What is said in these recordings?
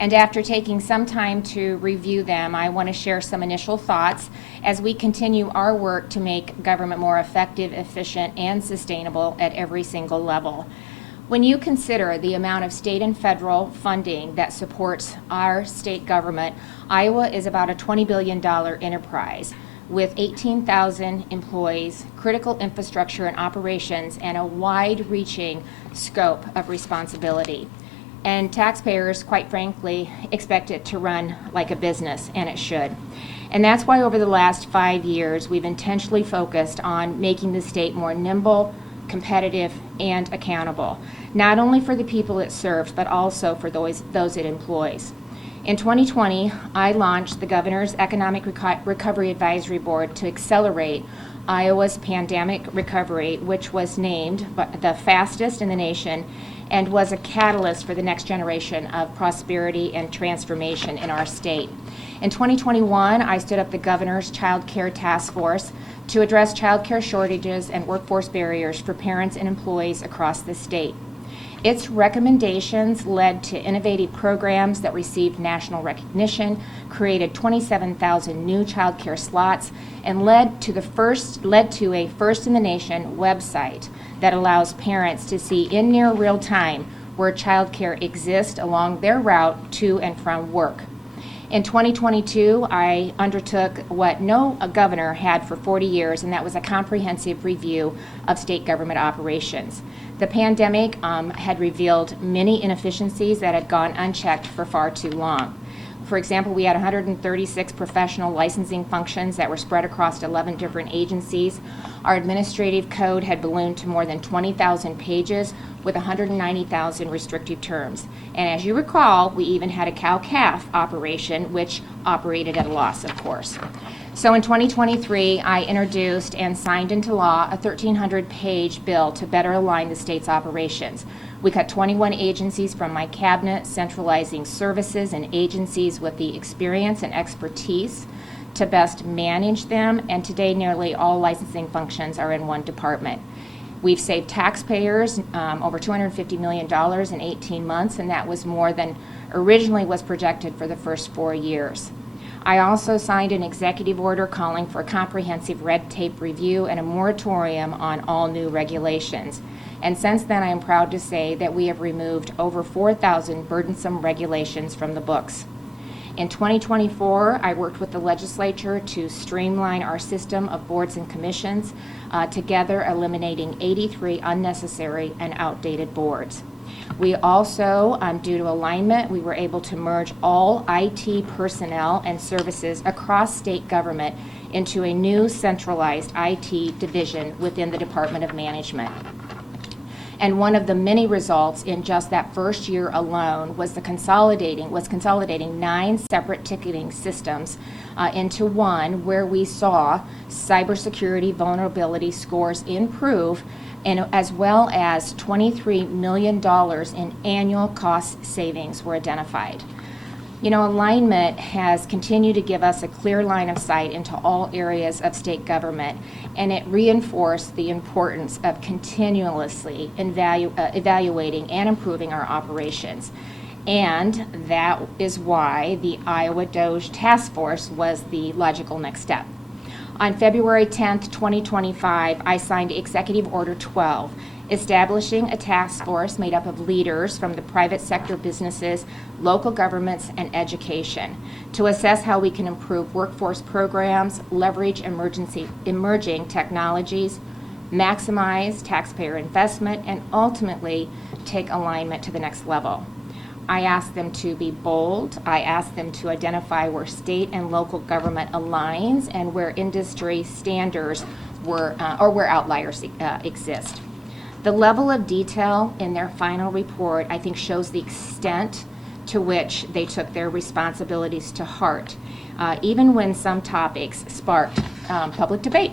And after taking some time to review them, I want to share some initial thoughts as we continue our work to make government more effective, efficient, and sustainable at every single level. When you consider the amount of state and federal funding that supports our state government, Iowa is about a $20 billion enterprise with 18,000 employees, critical infrastructure and operations, and a wide-reaching scope of responsibility. And taxpayers, quite frankly, expect it to run like a business, and it should. And that's why over the last 5 years, we've intentionally focused on making the state more nimble, competitive, and accountable, not only for the people it serves, but also for those it employs. In 2020, I launched the Governor's Economic Recovery Advisory Board to accelerate Iowa's pandemic recovery, which was named the fastest in the nation and was a catalyst for the next generation of prosperity and transformation in our state. In 2021, I stood up the Governor's Child Care Task Force to address child care shortages and workforce barriers for parents and employees across the state. Its recommendations led to innovative programs that received national recognition, created 27,000 new child care slots, and led to a first-in-the-nation website that allows parents to see in near real time where child care exists along their route to and from work. In 2022, I undertook what no governor had for 40 years, and that was a comprehensive review of state government operations. The pandemic had revealed many inefficiencies that had gone unchecked for far too long. For example, we had 136 professional licensing functions that were spread across 11 different agencies. Our administrative code had ballooned to more than 20,000 pages with 190,000 restrictive terms. And as you recall, we even had a cow-calf operation, which operated at a loss, of course. So in 2023, I introduced and signed into law a 1,300-page bill to better align the state's operations. We cut 21 agencies from my cabinet, centralizing services and agencies with the experience and expertise to best manage them, and today nearly all licensing functions are in one department. We've saved taxpayers over $250 million in 18 months, and that was more than originally was projected for the first 4 years. I also signed an executive order calling for a comprehensive red tape review and a moratorium on all new regulations. And since then, I am proud to say that we have removed over 4,000 burdensome regulations from the books. In 2024, I worked with the legislature to streamline our system of boards and commissions, together eliminating 83 unnecessary and outdated boards. We also, due to alignment, we were able to merge all IT personnel and services across state government into a new centralized IT division within the Department of Management. And one of the many results in just that first year alone was consolidating 9 separate ticketing systems into one, where we saw cybersecurity vulnerability scores improve, and as well as $23 million in annual cost savings were identified. You know, alignment has continued to give us a clear line of sight into all areas of state government, and it reinforced the importance of continuously evaluating and improving our operations. And that is why the Iowa DOGE Task Force was the logical next step. On February 10th, 2025, I signed Executive Order 12, establishing a task force made up of leaders from the private sector businesses, local governments, and education to assess how we can improve workforce programs, leverage emerging technologies, maximize taxpayer investment, and ultimately take alignment to the next level. I asked them to be bold. I asked them to identify where state and local government aligns and where industry standards were, or where outliers exist. The level of detail in their final report, I think, shows the extent to which they took their responsibilities to heart, even when some topics sparked public debate.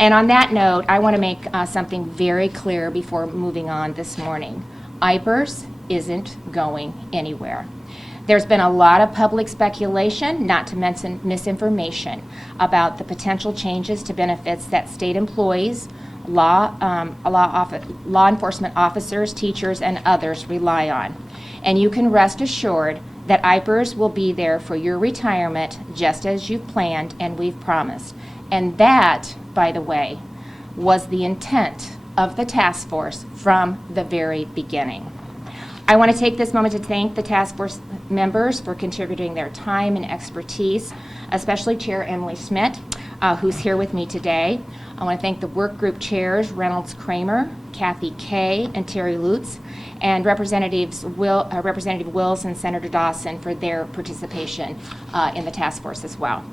And on that note, I want to make something very clear before moving on this morning. IPERS isn't going anywhere. There's been a lot of public speculation, not to mention misinformation, about the potential changes to benefits that state employees, law enforcement officers, teachers, and others rely on. And you can rest assured that IPERS will be there for your retirement just as you've planned and we've promised. And that, by the way, was the intent of the task force from the very beginning. I want to take this moment to thank the task force members for contributing their time and expertise, especially Chair Emily Schmitt, who's here with me today. I want to thank the work group chairs, Reynolds Kramer, Kathy Kay, and Terry Lutz, and Representative Wills and Senator Dawson for their participation in the task force as well.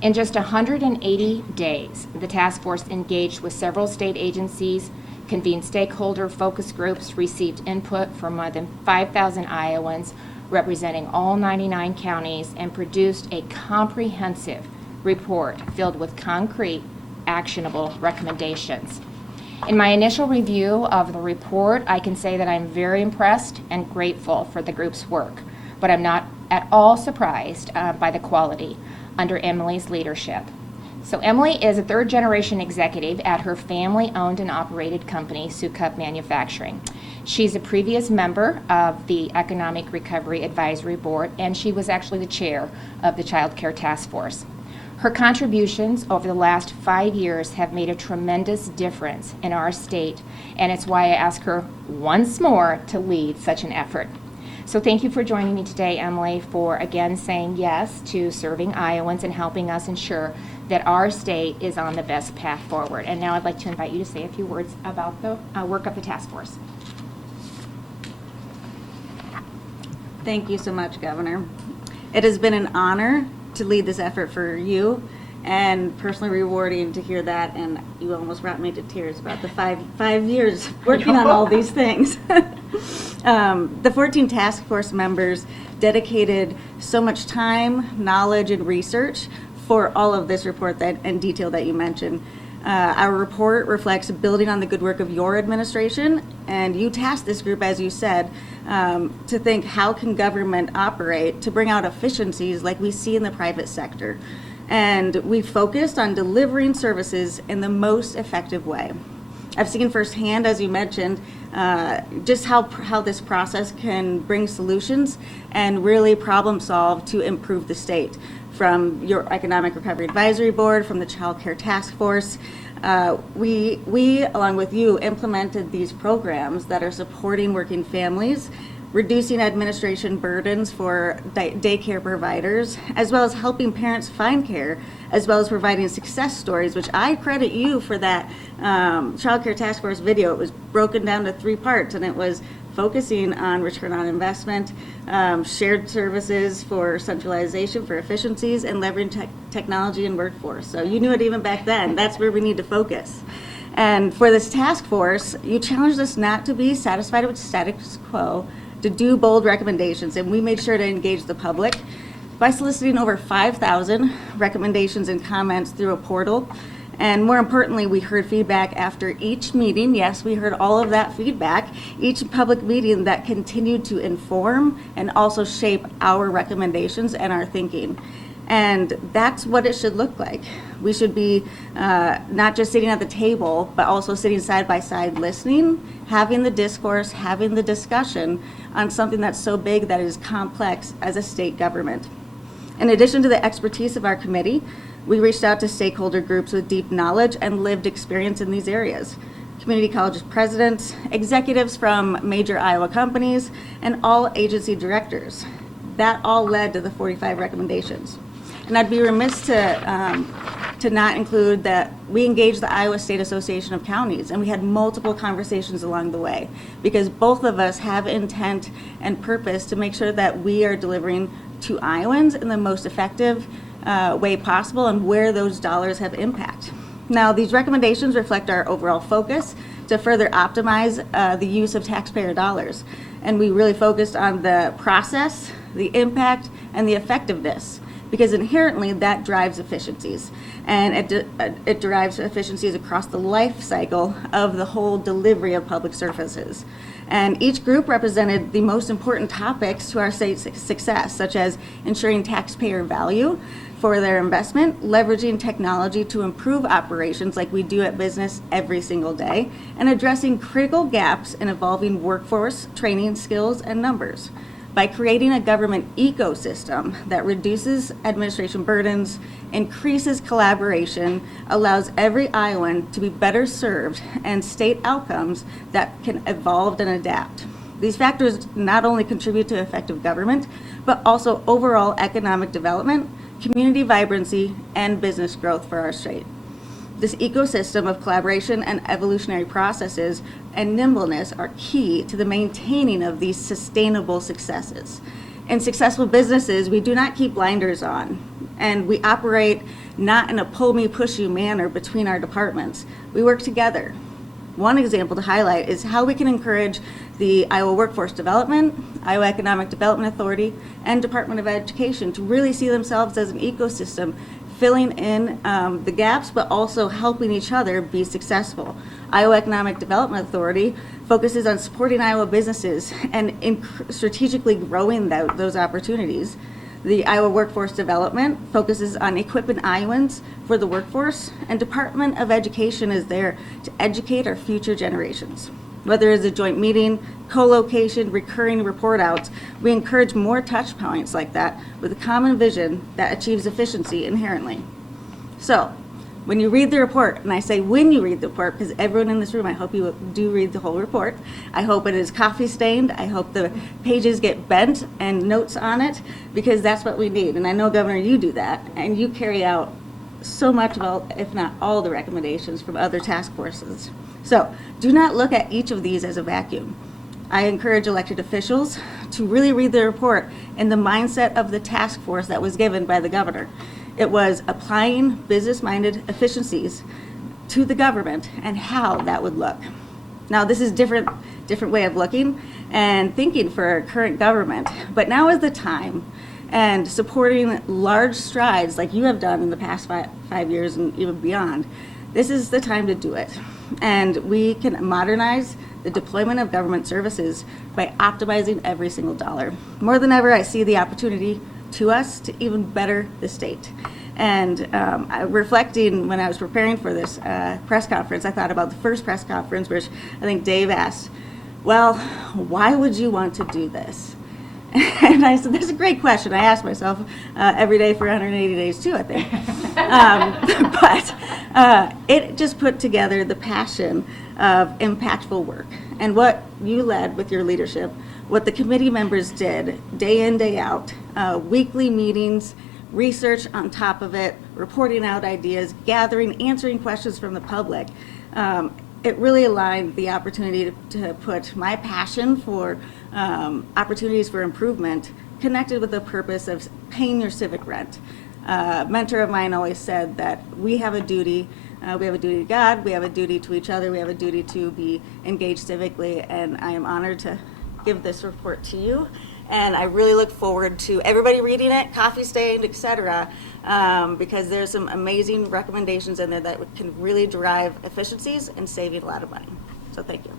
In just 180 days, the task force engaged with several state agencies, convened stakeholder focus groups, received input from more than 5,000 Iowans representing all 99 counties, and produced a comprehensive report filled with concrete, actionable recommendations. In my initial review of the report, I can say that I'm very impressed and grateful for the group's work, but I'm not at all surprised by the quality under Emily's leadership. So Emily is a third-generation executive at her family-owned and operated company, Sukup Manufacturing. She's a previous member of the Economic Recovery Advisory Board, and she was actually the chair of the Child Care Task Force. Her contributions over the last 5 years have made a tremendous difference in our state, and it's why I ask her once more to lead such an effort. So thank you for joining me today, Emily, for again saying yes to serving Iowans and helping us ensure that our state is on the best path forward. And now I'd like to invite you to say a few words about the work of the task force. Thank you so much, Governor. It has been an honor to lead this effort for you, and personally rewarding to hear that, and you almost brought me to tears about the five years working on all these things. The 14 task force members dedicated so much time, knowledge, and research for all of this report and detail that you mentioned. Our report reflects building on the good work of your administration, and you tasked this group, as you said, to think how can government operate to bring out efficiencies like we see in the private sector. And we focused on delivering services in the most effective way. I've seen firsthand, as you mentioned, just how this process can bring solutions and really problem solve to improve the state. From your Economic Recovery Advisory Board, from the Child Care Task Force, we, along with you, implemented these programs that are supporting working families, reducing administration burdens for daycare providers, as well as helping parents find care, as well as providing success stories, which I credit you for that Child Care Task Force video. It was broken down to 3 parts, and it was focusing on return on investment, shared services for centralization for efficiencies, and leveraging technology and workforce. So you knew it even back then. That's where we need to focus. And for this task force, you challenged us not to be satisfied with status quo, to do bold recommendations, and we made sure to engage the public by soliciting over 5,000 recommendations and comments through a portal. And more importantly, we heard feedback after each meeting. Yes, we heard all of that feedback, each public meeting that continued to inform and also shape our recommendations and our thinking. And that's what it should look like. We should be not just sitting at the table, but also sitting side by side listening, having the discourse, having the discussion on something that's so big that it is complex as a state government. In addition to the expertise of our committee, we reached out to stakeholder groups with deep knowledge and lived experience in these areas. Community college presidents, executives from major Iowa companies, and all agency directors. That all led to the 45 recommendations. And I'd be remiss to not include that we engaged the Iowa State Association of Counties, and we had multiple conversations along the way, because both of us have intent and purpose to make sure that we are delivering to Iowans in the most effective way possible and where those dollars have impact. Now, these recommendations reflect our overall focus to further optimize the use of taxpayer dollars. And we really focused on the process, the impact, and the effectiveness, because inherently that drives efficiencies. And it derives efficiencies across the life cycle of the whole delivery of public services. And each group represented the most important topics to our state's success, such as ensuring taxpayer value for their investment, leveraging technology to improve operations like we do at business every single day, and addressing critical gaps in evolving workforce, training skills, and numbers. by creating a government ecosystem that reduces administration burdens, increases collaboration, allows every Iowan to be better served, and state outcomes that can evolve and adapt. These factors not only contribute to effective government, but also overall economic development, community vibrancy, and business growth for our state. This ecosystem of collaboration and evolutionary processes and nimbleness are key to the maintaining of these sustainable successes. In successful businesses, we do not keep blinders on, and we operate not in a pull-me, push-you manner between our departments. We work together. One example to highlight is how we can encourage the Iowa Workforce Development, Iowa Economic Development Authority, and Department of Education to really see themselves as an ecosystem, filling in the gaps, but also helping each other be successful. Iowa Economic Development Authority focuses on supporting Iowa businesses and strategically growing those opportunities. The Iowa Workforce Development focuses on equipping Iowans for the workforce, and Department of Education is there to educate our future generations. Whether it's a joint meeting, co-location, recurring report outs, we encourage more touch points like that with a common vision that achieves efficiency inherently. So, when you read the report, and I say when you read the report, because everyone in this room, I hope you do read the whole report. I hope it is coffee stained. I hope the pages get bent and notes on it, because that's what we need. And I know, Governor, you do that, and you carry out so much of all, if not all, the recommendations from other task forces. So do not look at each of these as a vacuum. I encourage elected officials to really read the report in the mindset of the task force that was given by the governor. It was applying business-minded efficiencies to the government and how that would look. Now, this is different way of looking and thinking for our current government, but now is the time, and supporting large strides like you have done in the past 5 years and even beyond. This is the time to do it. And we can modernize the deployment of government services by optimizing every single dollar. More than ever, I see the opportunity to us to even better the state. And reflecting when I was preparing for this press conference, I thought about the first press conference, which I think Dave asked, well, why would you want to do this? And I said, that's a great question. I ask myself every day for 180 days too, I think. But it just put together the passion of impactful work. And what you led with your leadership, what the committee members did day in, day out, weekly meetings, research on top of it, reporting out ideas, gathering, answering questions from the public. It really aligned the opportunity to put my passion for opportunities for improvement connected with the purpose of paying your civic rent. A mentor of mine always said that we have a duty to God, we have a duty to each other, we have a duty to be engaged civically, and I am honored to give this report to you. And I really look forward to everybody reading it, coffee stained, etc., because there's some amazing recommendations in there that can really drive efficiencies and saving a lot of money. So thank you.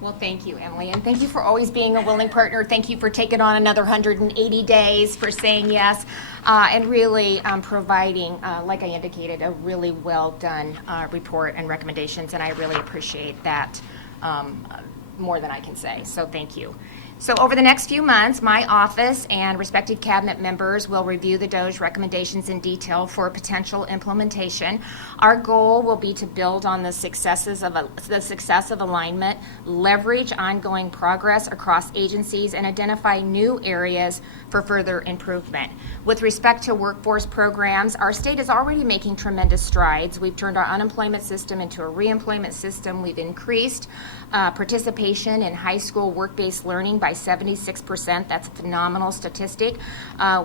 Well, thank you, Emily, and thank you for always being a willing partner. Thank you for taking on another 180 days, for saying yes, and really providing, like I indicated, a really well done report and recommendations, and I really appreciate that more than I can say, so thank you. So over the next few months, my office and respected cabinet members will review the DOGE recommendations in detail for potential implementation. Our goal will be to build on the success of alignment, leverage ongoing progress across agencies, and identify new areas for further improvement. With respect to workforce programs, our state is already making tremendous strides. We've turned our unemployment system into a reemployment system. We've increased participation in high school work-based learning by 76%. That's a phenomenal statistic.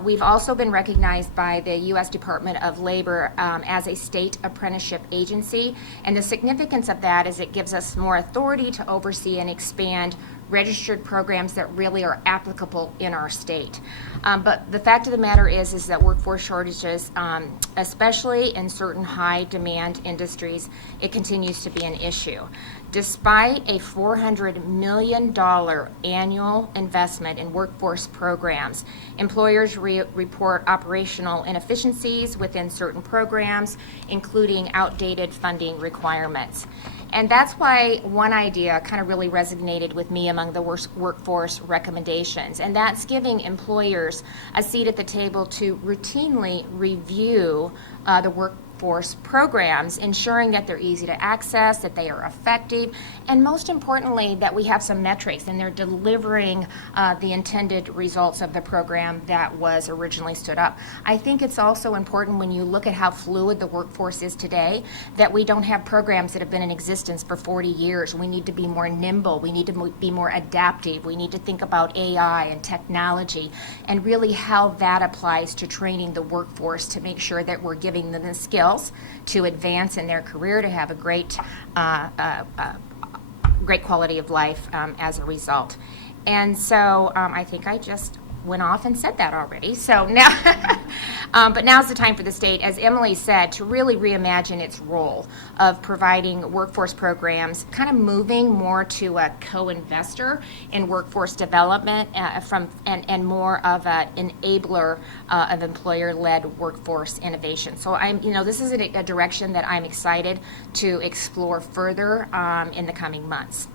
We've also been recognized by the U.S. Department of Labor as a state apprenticeship agency, and the significance of that is it gives us more authority to oversee and expand registered programs that really are applicable in our state. But the fact of the matter is that workforce shortages, especially in certain high demand industries, it continues to be an issue. Despite a $400 million annual investment in workforce programs, employers report operational inefficiencies within certain programs, including outdated funding requirements. And that's why one idea kind of really resonated with me among the workforce recommendations, and that's giving employers a seat at the table to routinely review the workforce programs, ensuring that they're easy to access, that they are effective, and most importantly, that we have some metrics and they're delivering the intended results of the program that was originally stood up. I think it's also important when you look at how fluid the workforce is today that we don't have programs that have been in existence for 40 years. We need to be more nimble. We need to be more adaptive. We need to think about AI and technology and really how that applies to training the workforce to make sure that we're giving them the skills to advance in their career, to have a great great quality of life as a result. And so I think I just went off and said that already. So now, but now's the time for the state, as Emily said, to really reimagine its role of providing workforce programs, kind of moving more to a co-investor in workforce development and more of an enabler of employer-led workforce innovation. So this is a direction that I'm excited to explore further in the coming months.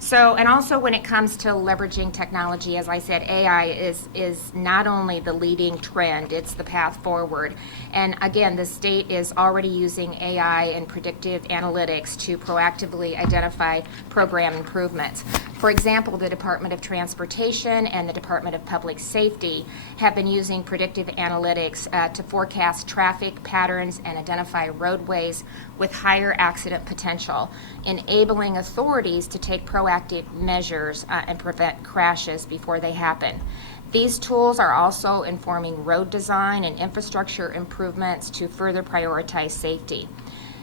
So, and also when it comes to leveraging technology, as I said, AI is not only the leading trend, it's the path forward. And again, the state is already using AI and predictive analytics to proactively identify program improvements. For example, the Department of Transportation and the Department of Public Safety have been using predictive analytics to forecast traffic patterns and identify roadways with higher accident potential, enabling authorities to take proactive measures and prevent crashes before they happen. These tools are also informing road design and infrastructure improvements to further prioritize safety.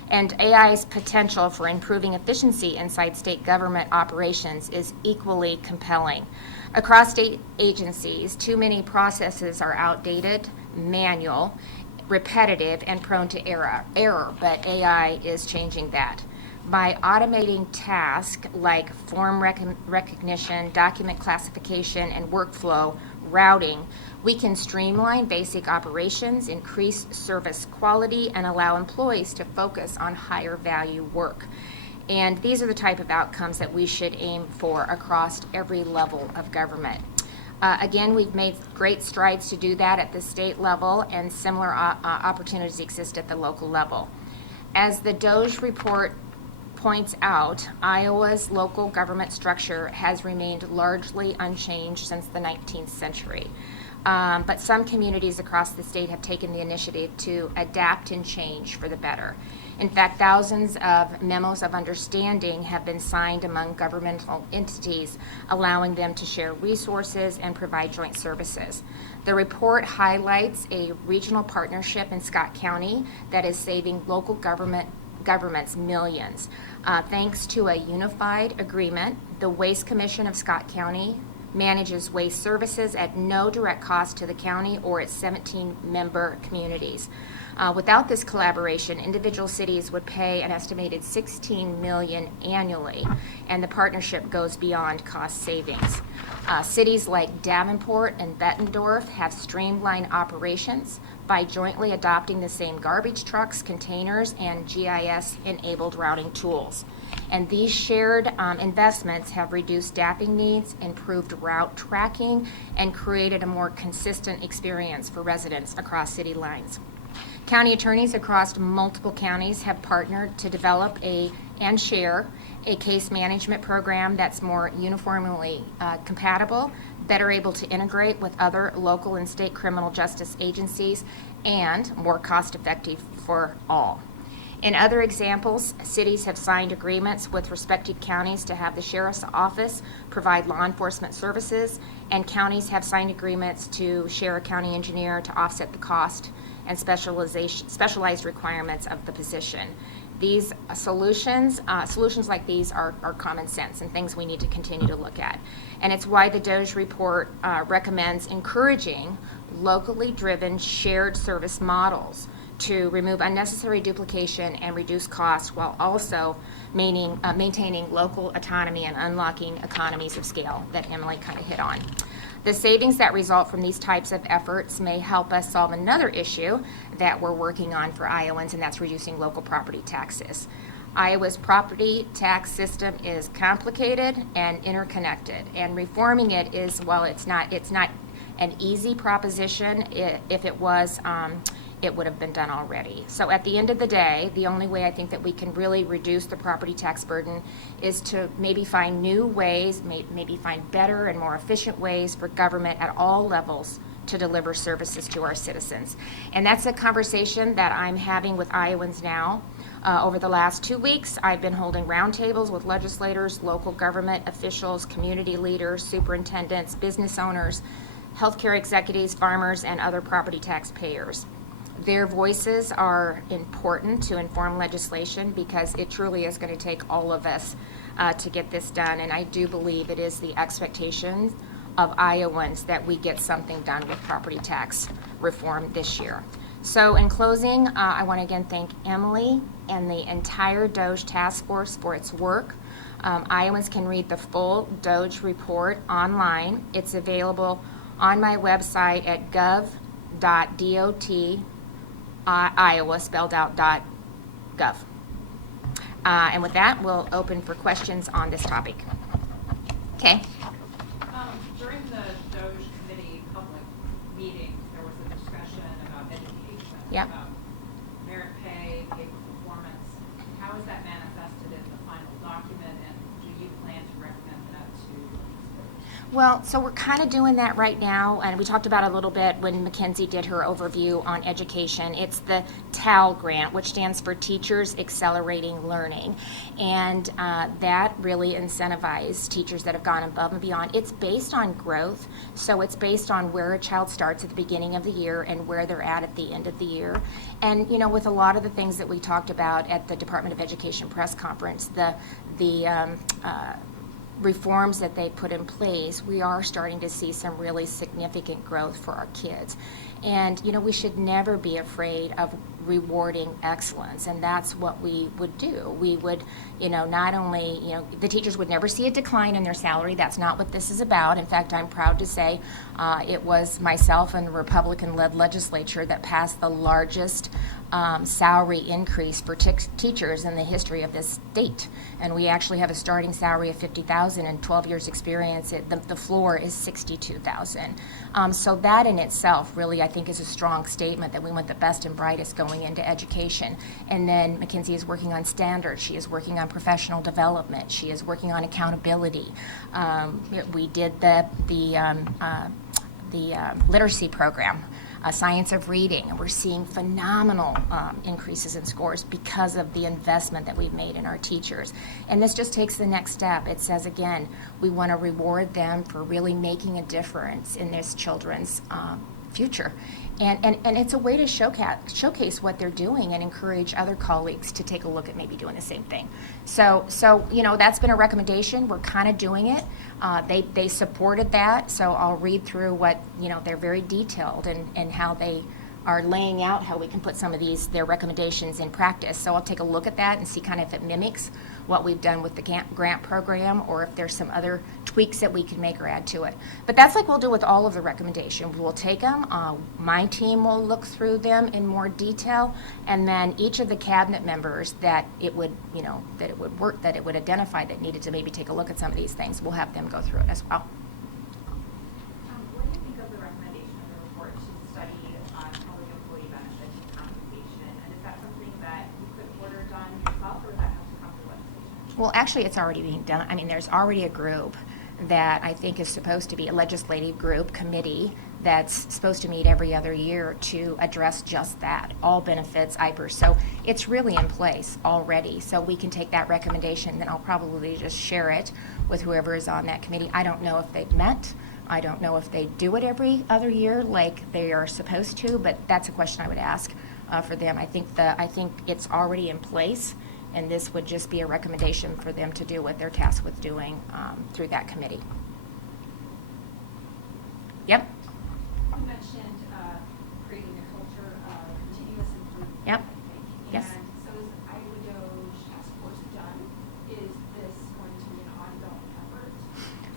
And AI's potential for improving efficiency inside state government operations is equally compelling. Across state agencies, too many processes are outdated, manual, repetitive, and prone to error, but AI is changing that. By automating tasks like form recognition, document classification, and workflow routing, we can streamline basic operations, increase service quality, and allow employees to focus on higher value work. And these are the type of outcomes that we should aim for across every level of government. Again, we've made great strides to do that at the state level, and similar opportunities exist at the local level. As the DOGE report points out, Iowa's local government structure has remained largely unchanged since the 19th century. But some communities across the state have taken the initiative to adapt and change for the better. In fact, thousands of memos of understanding have been signed among governmental entities, allowing them to share resources and provide joint services. The report highlights a regional partnership in Scott County that is saving local governments millions. Thanks to a unified agreement, the Waste Commission of Scott County manages waste services at no direct cost to the county or its 17 member communities. Without this collaboration, individual cities would pay an estimated $16 million annually, and the partnership goes beyond cost savings. Cities like Davenport and Bettendorf have streamlined operations by jointly adopting the same garbage trucks, containers, and GIS-enabled routing tools. And these shared investments have reduced staffing needs, improved route tracking, and created a more consistent experience for residents across city lines. County attorneys across multiple counties have partnered to develop and share a case management program that's more uniformly compatible, better able to integrate with other local and state criminal justice agencies, and more cost-effective for all. In other examples, cities have signed agreements with respective counties to have the sheriff's office provide law enforcement services, and counties have signed agreements to share a county engineer to offset the cost and specialized requirements of the position. These solutions like these are common sense and things we need to continue to look at. And it's why the DOGE report recommends encouraging locally driven shared service models to remove unnecessary duplication and reduce costs while also maintaining local autonomy and unlocking economies of scale that Emily kind of hit on. The savings that result from these types of efforts may help us solve another issue that we're working on for Iowans, and that's reducing local property taxes. Iowa's property tax system is complicated and interconnected, and reforming it is, well, it's not an easy proposition. If it was, it would have been done already. So at the end of the day, the only way I think that we can really reduce the property tax burden is to maybe find new ways, maybe find better and more efficient ways for government at all levels to deliver services to our citizens. And that's a conversation that I'm having with Iowans now. Over the last 2 weeks, I've been holding roundtables with legislators, local government officials, community leaders, superintendents, business owners, healthcare executives, farmers, and other property tax payers. Their voices are important to inform legislation because it truly is going to take all of us to get this done. And I do believe it is the expectation of Iowans that we get something done with property tax reform this year. So in closing, I want to again thank Emily and the entire DOGE task force for its work. Iowans can read the full DOGE report online. It's available on my website at gov.dot Iowa, spelled out .gov. And with that, we'll open for questions on this topic. Okay. During the DOGE committee public meeting, there was a discussion about education, Yep. about merit pay, pay for performance. How is that manifested in the final document, and do you plan to recommend that to legislators? Well, so we're kind of doing that right now, and we talked about it a little bit when Mackenzie did her overview on education. It's the TAL grant, which stands for Teachers Accelerating Learning, and that really incentivizes teachers that have gone above and beyond. It's based on growth, so it's based on where a child starts at the beginning of the year and where they're at the end of the year. And you know, with a lot of the things that we talked about at the Department of Education press conference, the reforms that they put in place, we are starting to see some really significant growth for our kids. And you know, we should never be afraid of rewarding excellence, and that's what we would do. We would, you know, not only, you know, the teachers would never see a decline in their salary. That's not what this is about. In fact, I'm proud to say it was myself and the Republican-led legislature that passed the largest salary increase for teachers in the history of this state. And we actually have a starting salary of $50,000 and 12 years experience. The floor is $62,000. So that in itself really, I think, is a strong statement that we want the best and brightest going into education. And then Mackenzie is working on standards. She is working on professional development. She is working on accountability. We did the literacy program, science of reading, and we're seeing phenomenal increases in scores because of the investment that we've made in our teachers. And this just takes the next step. It says, again, we want to reward them for really making a difference in this children's future. And it's a way to showcase what they're doing and encourage other colleagues to take a look at maybe doing the same thing. So you know, that's been a recommendation. We're kind of doing it. They supported that, so I'll read through what, you know, they're very detailed and how they are laying out how we can put some of their recommendations in practice. So I'll take a look at that and see kind of if it mimics what we've done with the grant program, or if there's some other tweaks that we can make or add to it. But that's like we'll do with all of the recommendations. We'll take them, my team will look through them in more detail, and then each of the cabinet members that it would, you know, that it would work, that it would identify that needed to maybe take a look at some of these things, we'll have them go through it as well. What do you think of the recommendation of the report to study public employee benefits and compensation? And is that something that you could order done yourself, or would that have to come through legislation? Well, actually, it's already being done. I mean, there's already a group that I think is supposed to be a legislative group committee that's supposed to meet every other year to address just that, all benefits, IPERS. So it's really in place already. So we can take that recommendation, then I'll probably just share it with whoever is on that committee. I don't know if they've met. I don't know if they do it every other year like they are supposed to, but that's a question I would ask for them. I think it's already in place, and this would just be a recommendation for them to do what they're tasked with doing through that committee. Yep. You mentioned creating a culture of continuous improvement. Yep. I think. Yes. And so is Iowa DOGE task force done? Is this going to be an ongoing effort?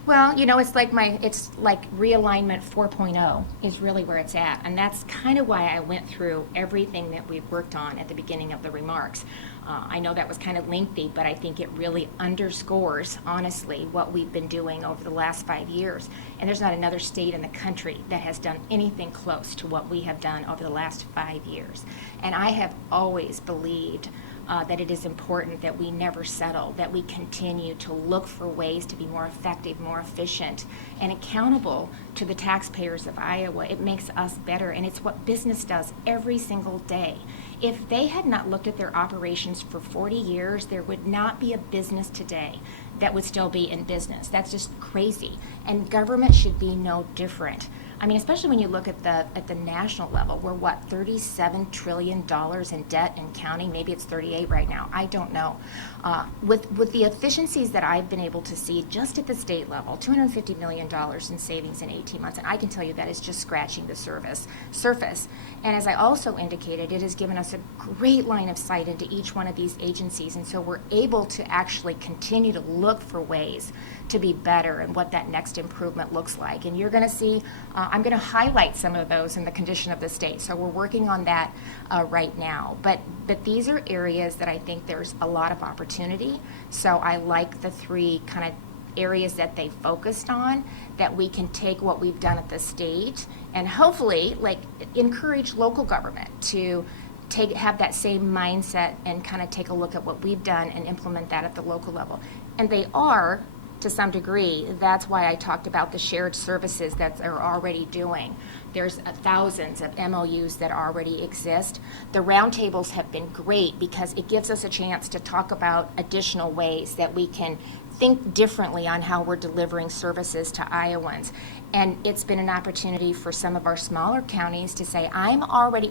Well, it's like realignment 4.0 is really where it's at. And that's kind of why I went through everything that we've worked on at the beginning of the remarks. I know that was kind of lengthy, but I think it really underscores, honestly, what we've been doing over the last 5 years. And there's not another state in the country that has done anything close to what we have done over the last 5 years. And I have always believed that it is important that we never settle, that we continue to look for ways to be more effective, more efficient, and accountable to the taxpayers of Iowa. It makes us better, and it's what business does every single day. If they had not looked at their operations for 40 years, there would not be a business today that would still be in business. That's just crazy, and government should be no different. I mean, especially when you look at the national level, we're $37 trillion in debt and counting. Maybe it's 38 right now. I don't know. With the efficiencies that I've been able to see just at the state level, $250 million in savings in 18 months, and I can tell you that is just scratching the surface. And as I also indicated, it has given us a great line of sight into each one of these agencies, and so we're able to actually continue to look for ways to be better and what that next improvement looks like. And you're going to see, I'm going to highlight some of those in the condition of the state. So we're working on that right now. But these are areas that I think there's a lot of opportunity. So I like the three kind of areas that they focused on, that we can take what we've done at the state and hopefully encourage local government to have that same mindset and kind of take a look at what we've done and implement that at the local level. And they are, to some degree. That's why I talked about the shared services that they're already doing. There's thousands of MOUs that already exist. The roundtables have been great because it gives us a chance to talk about additional ways that we can think differently on how we're delivering services to Iowans. And it's been an opportunity for some of our smaller counties to say,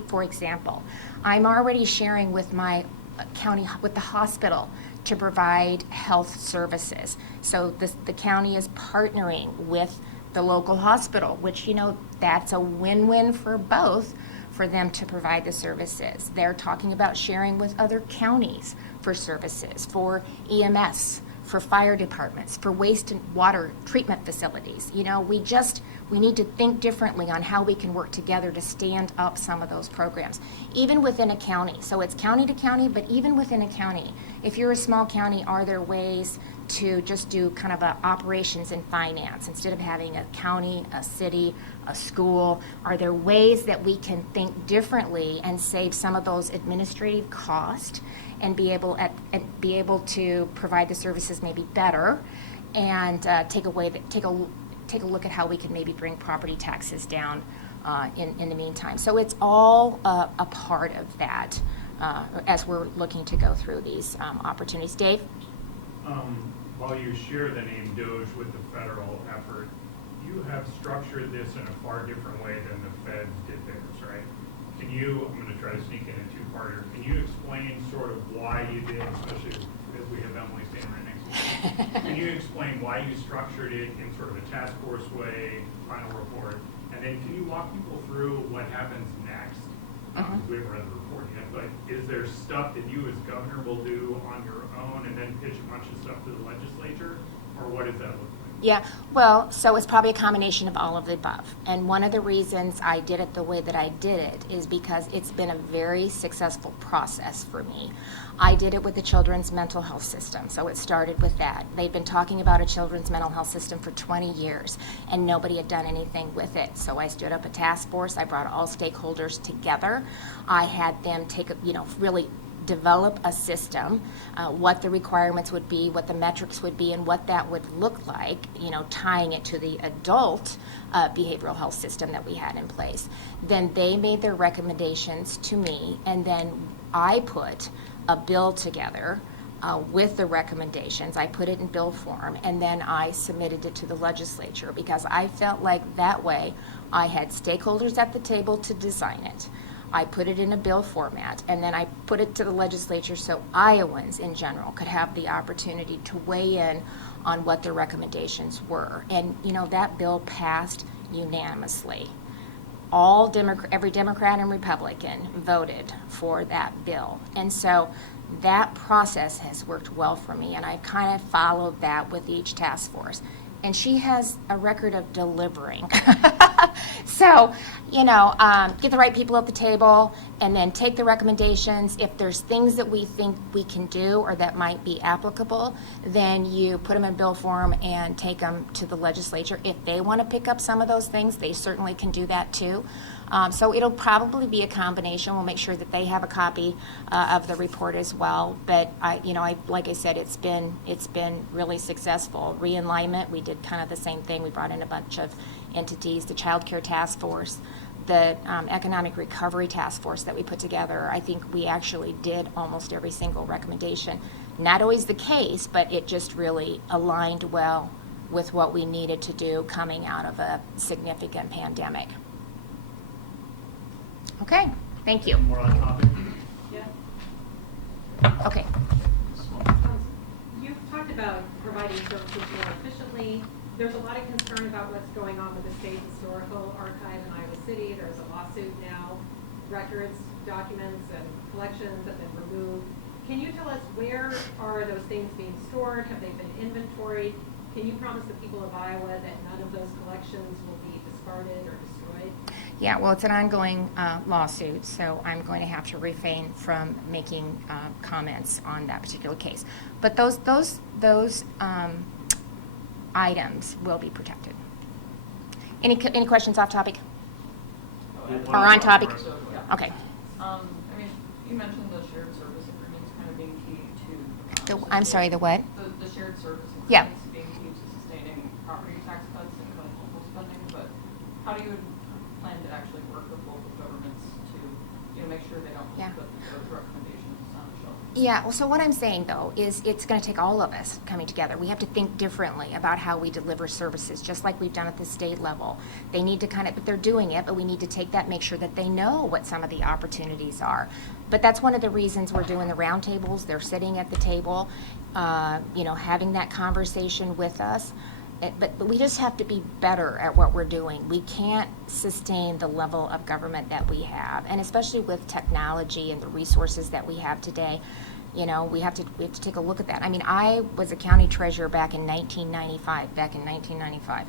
for example, I'm already sharing with my county, with the hospital, to provide health services. So the county is partnering with the local hospital, which, that's a win-win for both, for them to provide the services. They're talking about sharing with other counties for services, for EMS, for fire departments, for waste and water treatment facilities. We need to think differently on how we can work together to stand up some of those programs, even within a county. So it's county to county, but even within a county, if you're a small county, are there ways to just do kind of operations and finance instead of having a county, a city, a school? Are there ways that we can think differently and save some of those administrative costs and be able to provide the services maybe better, and take a look at how we can maybe bring property taxes down in the meantime. So it's all a part of that as we're looking to go through these opportunities. Dave? While you share the name DOGE with the federal effort, you have structured this in a far different way than the feds did theirs, right? I'm going to try to sneak in a two-parter. Can you explain sort of why you did, especially as we have Emily standing right next to you, can you explain why you structured it in sort of a task force way, final report, and then can you walk people through what happens next? We haven't read the report yet, but is there stuff that you as governor will do on your own and then pitch a bunch of stuff to the legislature, or what does that look like? Yeah, well, so it's probably a combination of all of the above. And one of the reasons I did it the way that I did it is because it's been a very successful process for me. I did it with the children's mental health system, so it started with that. They'd been talking about a children's mental health system for 20 years, and nobody had done anything with it. So I stood up a task force. I brought all stakeholders together. I had them really develop a system, what the requirements would be, what the metrics would be, and what that would look like, tying it to the adult behavioral health system that we had in place. Then they made their recommendations to me, and then I put a bill together with the recommendations. I put it in bill form, and then I submitted it to the legislature because I felt like that way I had stakeholders at the table to design it. I put it in a bill format, and then I put it to the legislature so Iowans in general could have the opportunity to weigh in on what their recommendations were. And, that bill passed unanimously. Every Democrat and Republican voted for that bill. And so that process has worked well for me, and I kind of followed that with each task force. and she has a record of delivering. So, get the right people at the table, and then take the recommendations. If there's things that we think we can do or that might be applicable, then you put them in bill form and take them to the legislature. If they want to pick up some of those things, they certainly can do that too. So it'll probably be a combination. We'll make sure that they have a copy of the report as well. But like I said, it's been really successful. Realignment, we did kind of the same thing. We brought in a bunch of entities, the Child Care Task Force, the Economic Recovery Task Force that we put together. I think we actually did almost every single recommendation. Not always the case, but it just really aligned well with what we needed to do coming out of a significant pandemic. Okay, thank you. More on topic. Yeah. Okay. You've talked about providing services more efficiently. There's a lot of concern about what's going on with the State Historical Archive in Iowa City. There's a lawsuit now. Records, documents, and collections have been removed. Can you tell us where are those things being stored? Have they been inventoried? Can you promise the people of Iowa that none of those collections will be discarded or destroyed? Yeah, well, it's an ongoing lawsuit, so I'm going to have to refrain from making comments on that particular case. But those items will be protected. Any questions off topic? Or on topic? Okay. I mean, you mentioned the shared service agreements kind of being key to. I'm sorry, the what? The shared service Yeah. agreements being key to sustaining property tax cuts and cutting local spending, but how do you plan to actually work with local governments to, make sure they don't Yeah. put those recommendations on the shelf? Yeah, well, so what I'm saying, though, is it's going to take all of us coming together. We have to think differently about how we deliver services, just like we've done at the state level. They need to but they're doing it, but we need to take that, make sure that they know what some of the opportunities are. But that's one of the reasons we're doing the roundtables. They're sitting at the table, having that conversation with us. But we just have to be better at what we're doing. We can't sustain the level of government that we have, and especially with technology and the resources that we have today. We have to take a look at that. I mean, I was a county treasurer back in 1995.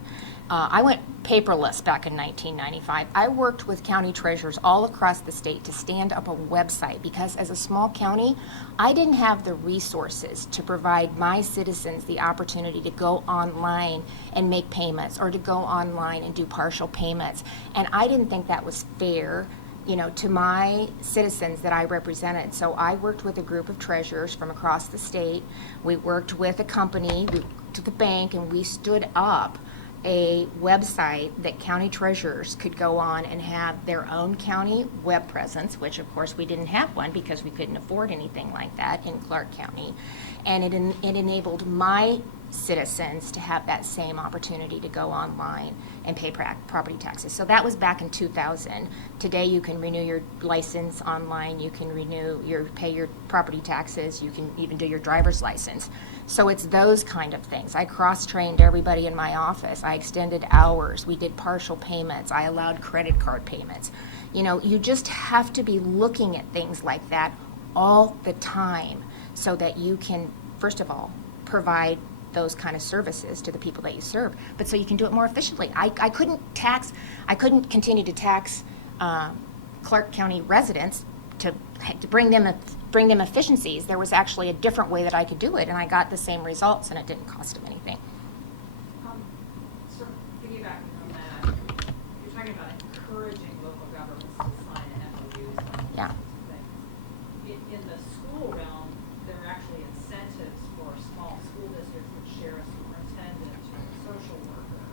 I went paperless back in 1995. I worked with county treasurers all across the state to stand up a website because as a small county, I didn't have the resources to provide my citizens the opportunity to go online and make payments or to go online and do partial payments. And I didn't think that was fair to my citizens that I represented. So I worked with a group of treasurers from across the state. We worked with a company, we took a bank, and we stood up a website that county treasurers could go on and have their own county web presence, which of course we didn't have one because we couldn't afford anything like that in Clark County. And it enabled my citizens to have that same opportunity to go online and pay property taxes. So that was back in 2000. Today you can renew your license online, you can pay your property taxes, you can even do your driver's license. So it's those kind of things. I cross-trained everybody in my office. I extended hours. We did partial payments. I allowed credit card payments. You just have to be looking at things like that all the time so that you can, first of all, provide those kind of services to the people that you serve, but so you can do it more efficiently. I couldn't continue to tax Clark County residents to bring them efficiencies. There was actually a different way that I could do it, and I got the same results, and it didn't cost them anything. Sort of piggybacking on that, you're talking about encouraging local governments to sign MOUs on Yeah. things. In the school realm, there are actually incentives for small school districts that share a superintendent or a social worker.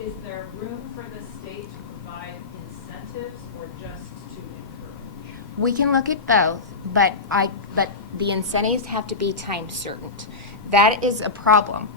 Is there room for the state to provide incentives or just to encourage? We can look at both, but the incentives have to be time certain. That is a problem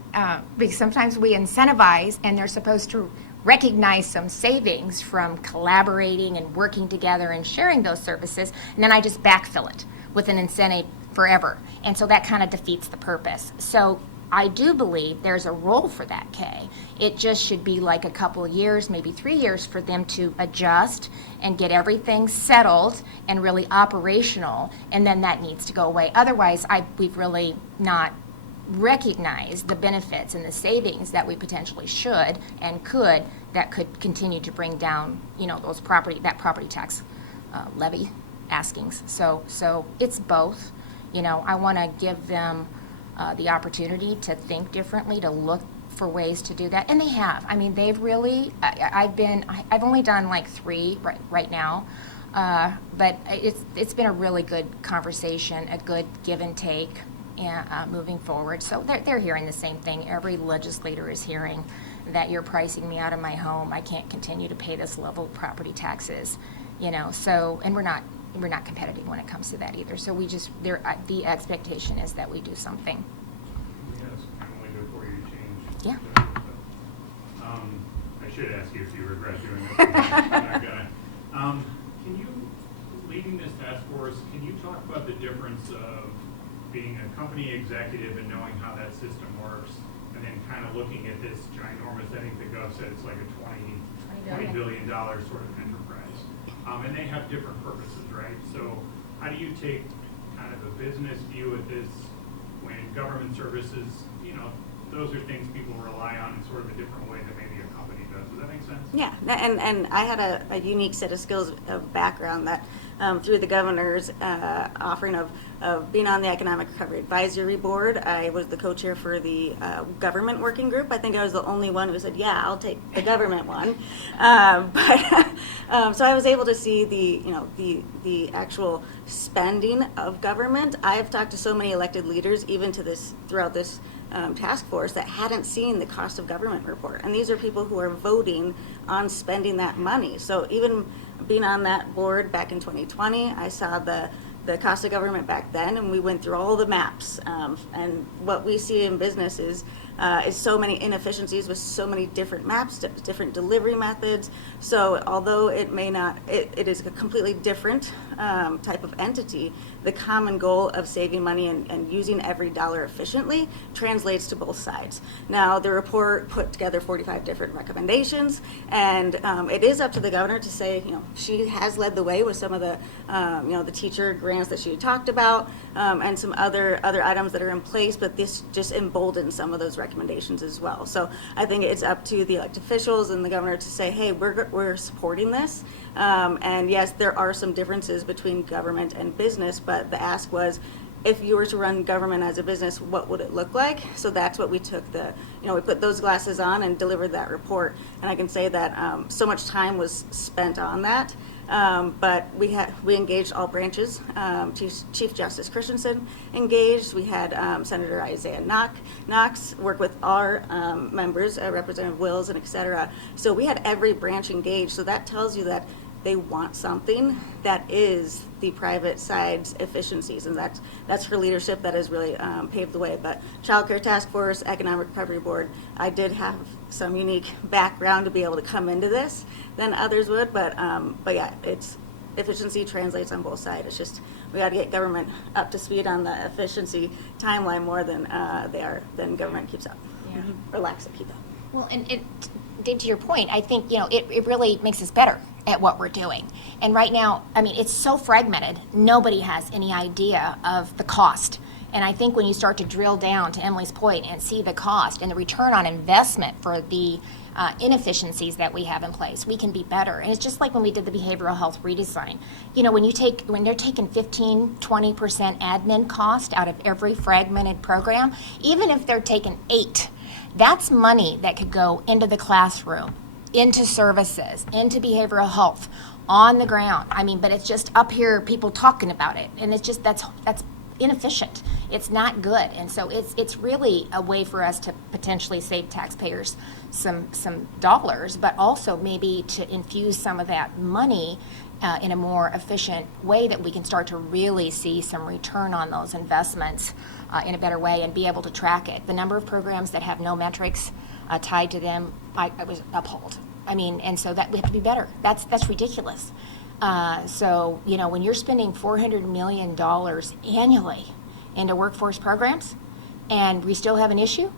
because sometimes we incentivize and they're supposed to recognize some savings from collaborating and working together and sharing those services, and then I just backfill it with an incentive forever. And so that kind of defeats the purpose. So I do believe there's a role for that, Kay. It just should be like a couple of years, maybe 3 years, for them to adjust and get everything settled and really operational, and then that needs to go away. Otherwise, we've really not recognize the benefits and the savings that we potentially should and could, that could continue to bring down, those that property tax levy askings. So it's both. I want to give them the opportunity to think differently, to look for ways to do that, and they have. I mean, they've really. I've only done like 3 right now, but it's been a really good conversation, a good give and take, and moving forward. So they're hearing the same thing. Every legislator is hearing that you're pricing me out of my home. I can't continue to pay this level of property taxes, So, and we're not competitive when it comes to that either. So the expectation is that we do something. Yes, Emily, before you change. Yeah. I should ask you if you regret doing this. I'm not gonna. Can you, leading this task force, can you talk about the difference of being a company executive and knowing how that system works, and then kind of looking at this ginormous, I think the Gov said it's like a $20 billion sort of enterprise. And they have different purposes, right? So how do you take kind of a business view at this when government services, those are things people rely on in sort of a different way than maybe a company does. Does that make sense? Yeah, and I had a unique set of skills of background that through the governor's offering of being on the Economic Recovery Advisory Board, I was the co-chair for the government working group. I think I was the only one who said, yeah, I'll take the government one. So I was able to see the actual spending of government. I've talked to so many elected leaders, even to this throughout this task force, that hadn't seen the cost of government report. And these are people who are voting on spending that money. So even being on that board back in 2020, I saw the cost of government back then, and we went through all the maps. And what we see in business is so many inefficiencies with so many different maps, different delivery methods. So although it may not, it is a completely different type of entity, the common goal of saving money and using every dollar efficiently translates to both sides. Now, the report put together 45 different recommendations, and it is up to the governor to say, she has led the way with some of the, the teacher grants that she talked about, and some other items that are in place, but this just emboldens some of those recommendations as well. So I think it's up to the elected officials and the governor to say, hey, we're supporting this. And yes, there are some differences between government and business, but the ask was, if you were to run government as a business, what would it look like? So that's what we took we put those glasses on and delivered that report. And I can say that so much time was spent on that. But we engaged all branches. Chief Justice Christensen engaged. We had Senator Isaiah Knox work with our members, Representative Wills, and et cetera. So we had every branch engaged. So that tells you that they want something that is the private side's efficiencies, and that's her leadership that has really paved the way. But Child Care Task Force, Economic Recovery Board, I did have some unique background to be able to come into this than others would, but yeah, it's efficiency translates on both sides. It's just we got to get government up to speed on the efficiency timeline more than than government keeps up, or lacks to keep up. Well, and Dave, to your point, I think, it really makes us better at what we're doing. And right now, I mean, it's so fragmented, nobody has any idea of the cost. And I think when you start to drill down, to Emily's point, and see the cost and the return on investment for the inefficiencies that we have in place, we can be better. And it's just like when we did the behavioral health redesign. When they're taking 15-20% admin cost out of every fragmented program, even if they're taking 8%, that's money that could go into the classroom, into services, into behavioral health, on the ground. I mean, but it's just up here, people talking about it, and it's just that's inefficient. It's not good, and so it's really a way for us to potentially save taxpayers some dollars, but also maybe to infuse some of that money in a more efficient way that we can start to really see some return on those investments in a better way and be able to track it. The number of programs that have no metrics tied to them, I was appalled. I mean, and so that we have to be better. That's ridiculous. So, when you're spending $400 million annually into workforce programs and we still have an issue,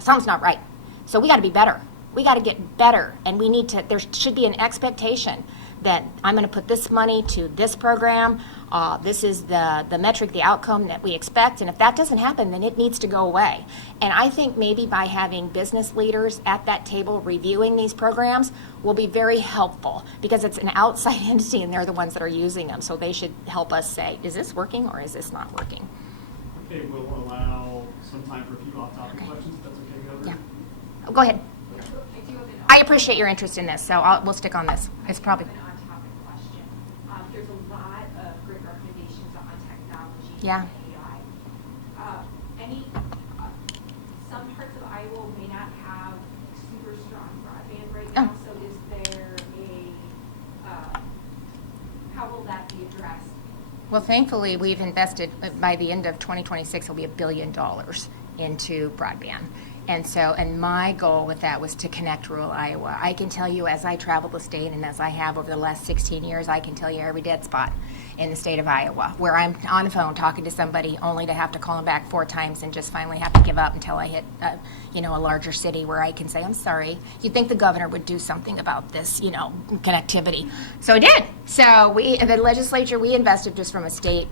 something's not right. So we got to be better. We got to get better, and we need to, there should be an expectation that I'm going to put this money to this program. This is the metric, the outcome that we expect. And if that doesn't happen, then it needs to go away. And I think maybe by having business leaders at that table reviewing these programs will be very helpful, because it's an outside entity and they're the ones that are using them. So they should help us say, is this working or is this not working? Okay, we'll allow some time for a few off-topic Okay. questions, if that's okay, Governor? Yeah. Go ahead. I do have an I appreciate your interest in this, so we'll stick on this. It's probably, an on-topic question. There's a lot of great recommendations on technology Yeah. and AI. Some parts of Iowa may not have super strong broadband right Oh. now, so is there how will that be addressed? well, thankfully, we've invested, by the end of 2026, it'll be $1 billion into broadband. And my goal with that was to connect rural Iowa. I can tell you, as I travel the state and as I have over the last 16 years, I can tell you every dead spot in the state of Iowa where I'm on the phone talking to somebody only to have to call them back 4 times and just finally have to give up until I hit, a larger city where I can say, I'm sorry. You'd think the governor would do something about this, connectivity. So it did. So the legislature, we invested just from a state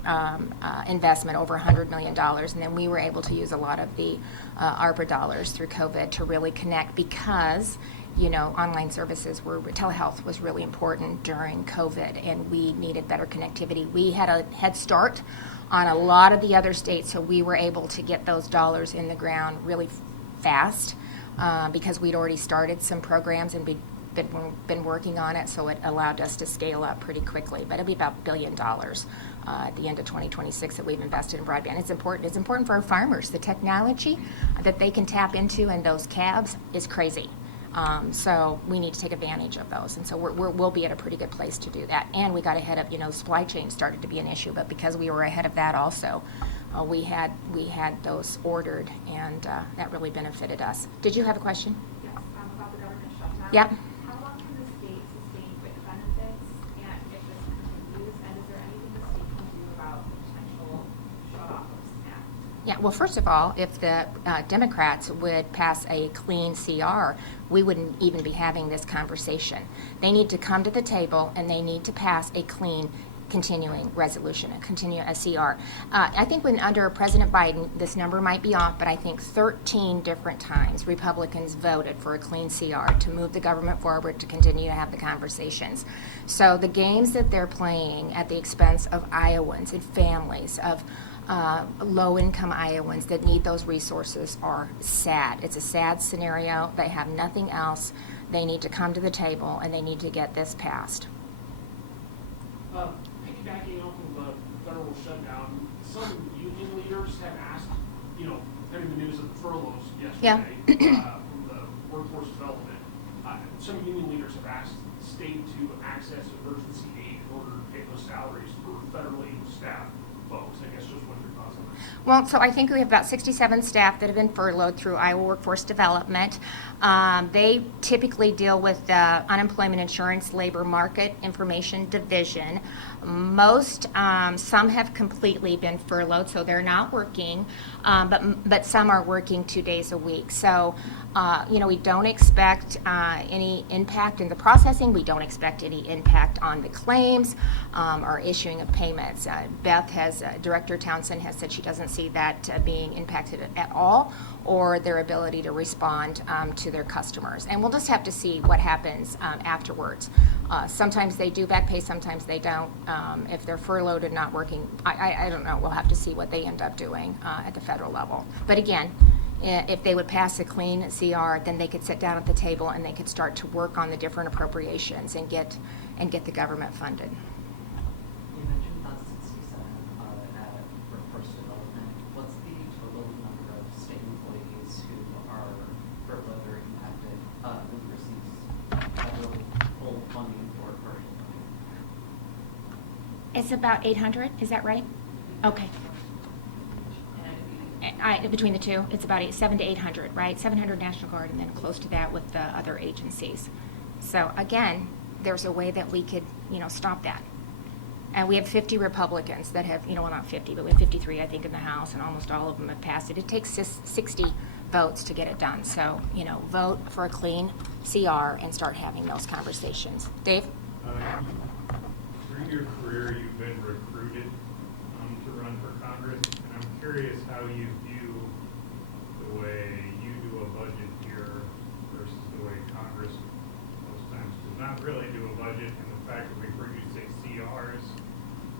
investment over $100 million, and then we were able to use a lot of the ARPA dollars through COVID to really connect, because online services telehealth was really important during COVID, and we needed better connectivity. We had a head start on a lot of the other states, so we were able to get those dollars in the ground really fast because we'd already started some programs and been working on it, so it allowed us to scale up pretty quickly. But it'll be about $1 billion at the end of 2026 that we've invested in broadband. It's important. It's important for our farmers. The technology that they can tap into in those cabs is crazy. So we need to take advantage of those, and so we'll be at a pretty good place to do that. And we got ahead of, supply chain started to be an issue, but because we were ahead of that also, we had those ordered, and that really benefited us. Did you have a question? Yes, about the government shutdown. Yep. How long can the state sustain quick benefits, and if this continues, and is there anything the state can do about potential shut-off of SNAP? Yeah, well, first of all, if the Democrats would pass a clean CR, we wouldn't even be having this conversation. They need to come to the table and they need to pass a clean continuing resolution, a CR. I think when under President Biden, this number might be off, but I think 13 different times Republicans voted for a clean CR to move the government forward, to continue to have the conversations. So the games that they're playing at the expense of Iowans and families, of low-income Iowans that need those resources, are sad. It's a sad scenario. They have nothing else. They need to come to the table and they need to get this passed. Piggybacking off of the federal shutdown, some union leaders have asked, kind of the news of the furloughs yesterday from the workforce development. Some union leaders have asked the state to access emergency aid in order to pay those salaries for federally staffed folks. I guess just what your thoughts on that? Well, so I think we have about 67 staff that have been furloughed through Iowa Workforce Development. They typically deal with the Unemployment Insurance Labor Market Information Division. Some have completely been furloughed, so they're not working, but some are working 2 days a week. So, we don't expect any impact in the processing. We don't expect any impact on the claims or issuing of payments. Director Townsend has said she doesn't see that being impacted at all, or their ability to respond to their customers. And we'll just have to see what happens afterwards. Sometimes they do back pay, sometimes they don't. If they're furloughed and not working, I don't know. We'll have to see what they end up doing at the federal level. But again, if they would pass a clean CR, then they could sit down at the table and they could start to work on the different appropriations and get the government funded. You mentioned about 67 at workforce development. What's the total number of state employees who are furloughed or impacted who receives federal full funding or partial funding? It's about 800, is that right? Okay. Between the two, it's about 700 to 800, right? 700 National Guard, and then close to that with the other agencies. So again, there's a way that we could, stop that. And we have 50 Republicans that have, well, not 50, but we have 53, I think, in the House, and almost all of them have passed it. It takes 60 votes to get it done. So, vote for a clean CR and start having those conversations. Dave? During your career, you've been recruited to run for Congress, and I'm curious how you view the way you do a budget here versus the way Congress most times does not really do a budget, and the fact that we've heard you say CRs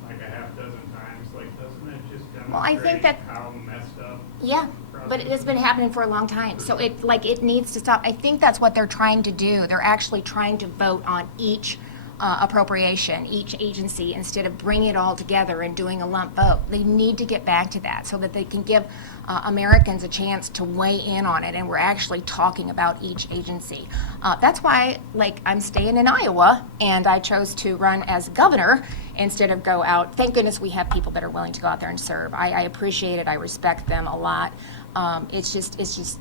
like a half dozen times, like, doesn't that just Well, I think demonstrate that- how messed up? Yeah, but it has been happening for a long time, so it needs to stop. I think that's what they're trying to do. They're actually trying to vote on each appropriation, each agency, instead of bringing it all together and doing a lump vote. They need to get back to that so that they can give Americans a chance to weigh in on it, and we're actually talking about each agency. That's why, like, I'm staying in Iowa, and I chose to run as governor instead of go out. Thank goodness we have people that are willing to go out there and serve. I appreciate it. I respect them a lot. It's just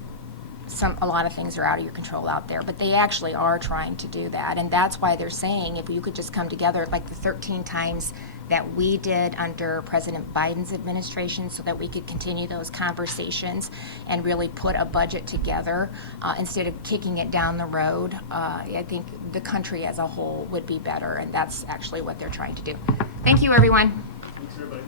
a lot of things are out of your control out there, but they actually are trying to do that, and that's why they're saying if you could just come together like the 13 times that we did under President Biden's administration, so that we could continue those conversations and really put a budget together instead of kicking it down the road. I think the country as a whole would be better, and that's actually what they're trying to do. Thank you, everyone. Thanks, everybody.